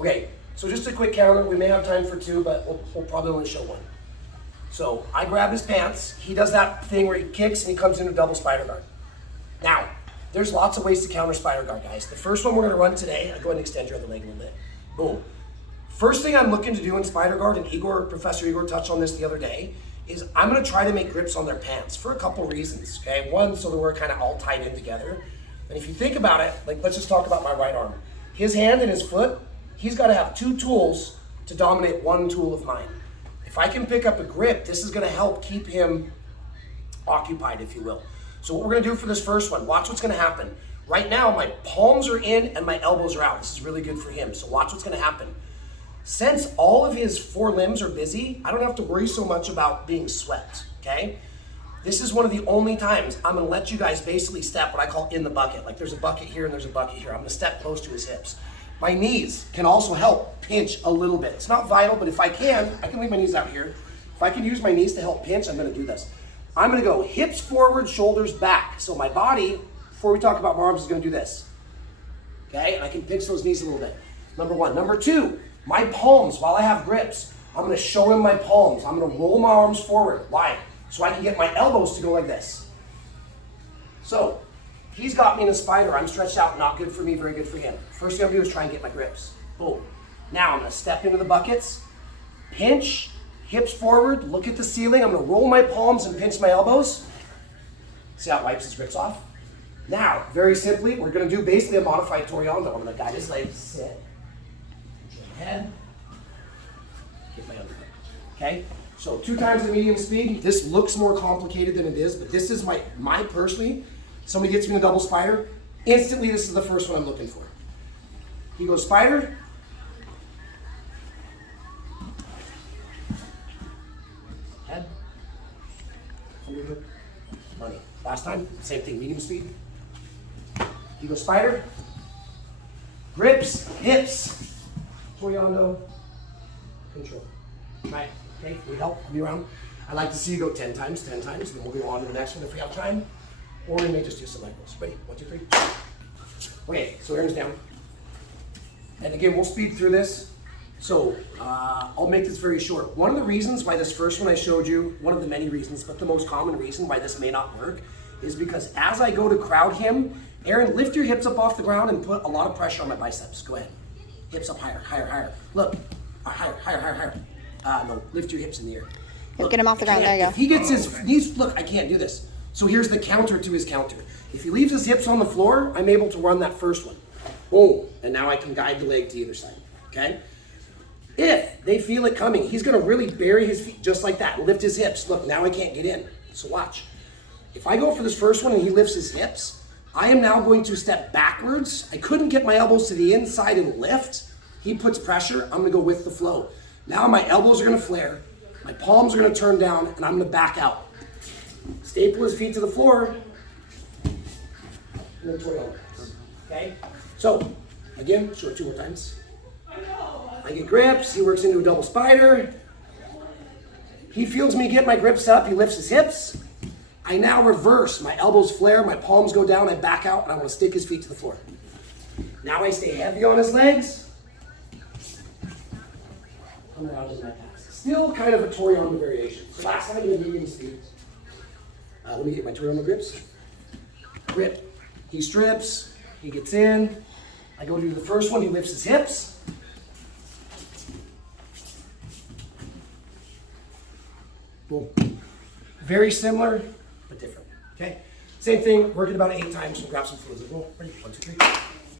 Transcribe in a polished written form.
Okay, so just a quick counter. We may have time for two, but we'll probably only show one. So I grab his pants. He does that thing where he kicks and he comes into a double spider guard. Now, there's lots of ways to counter spider guard, guys. The first one we're gonna run today, I'll go ahead and extend your other leg a little bit. Boom. First thing I'm looking to do in spider guard, and Professor Igor touched on this the other day, is I'm gonna try to make grips on their pants for a couple reasons, okay? One, so that we're kind of all tied in together. And if you think about it, like let's just talk about my right arm. His hand and his foot, he's gotta have two tools to dominate one tool of mine. If I can pick up a grip, this is gonna help keep him occupied, if you will. So what we're gonna do for this first one, watch what's gonna happen. Right now, my palms are in and my elbows are out. This is really good for him. So watch what's gonna happen. Since all of his four limbs are busy, I don't have to worry so much about being swept, okay? This is one of the only times I'm gonna let you guys basically step what I call in the bucket. Like there's a bucket here and there's a bucket here. I'm gonna step close to his hips. My knees can also help pinch a little bit. It's not vital, but if I can leave my knees out here. If I can use my knees to help pinch, I'm gonna do this. I'm gonna go hips forward, shoulders back. So my body, before we talk about my arms, is gonna do this. Okay, and I can pinch those knees a little bit. Number one. Number two, my palms, while I have grips, I'm gonna show him my palms. I'm gonna roll my arms forward. Why? So I can get my elbows to go like this. So, he's got me in a spider. I'm stretched out, not good for me, very good for him. First thing I'm gonna do is try and get my grips. Boom. Now I'm gonna step into the buckets, pinch, hips forward, look at the ceiling. I'm gonna roll my palms and pinch my elbows. See how it wipes his grips off? Now, very simply, we're gonna do basically a modified Toriano. I'm gonna guide his legs, sit, head, hit my underfoot. Okay? So 2 times the medium speed. This looks more complicated than it is, but this is my personally, somebody gets me in a double spider, instantly this is the first one I'm looking for. He goes spider. Head. Underhook. Money. Last time, same thing, medium speed. He goes spider. Grips, hips. Toriano. Control. Right. Okay, need help? I'll be around. I'd like to see you go 10 times, then we'll go on to the next one if we have time. Or we may just do some leg rolls. Ready? 1, 2, 3. Okay, so Aaron's down. And again, we'll speed through this. So I'll make this very short. One of the reasons why this first one I showed you, one of the many reasons, but the most common reason why this may not work is because as I go to crowd him, Aaron, lift your hips up off the ground and put a lot of pressure on my biceps. Go ahead. Hips up higher, higher, higher. Look, higher, higher, higher, higher. No, lift your hips in the air. Look, get him off the ground. There you go. If he gets his knees, look, I can't do this. So here's the counter to his counter. If he leaves his hips on the floor, I'm able to run that first one. Boom. And now I can guide the leg to either side. Okay? If they feel it coming, he's going to really bury his feet just like that. Lift his hips. Look, now I can't get in. So watch. If I go for this first one and he lifts his hips, I am now going to step backwards. I couldn't get my elbows to the inside and lift. He puts pressure. I'm going to go with the flow. Now my elbows are gonna flare, my palms are gonna turn down, and I'm gonna back out. Staple his feet to the floor, and then Toriano. Okay? So, again, show it 2 more times. I get grips, he works into a double spider. He feels me get my grips up, he lifts his hips. I now reverse, my elbows flare, my palms go down, I back out, and I wanna stick his feet to the floor. Now I stay heavy on his legs. Around in my pass. Still kind of a Toriano variation. So last time I did medium speed. Let me get my Toriano grips. Grip. He strips. He gets in. I go to do the first one. He lifts his hips. Boom. Very similar, but different. Okay. Same thing. Work it about 8 times. We'll grab some fluids. Ready? 1, 2, 3.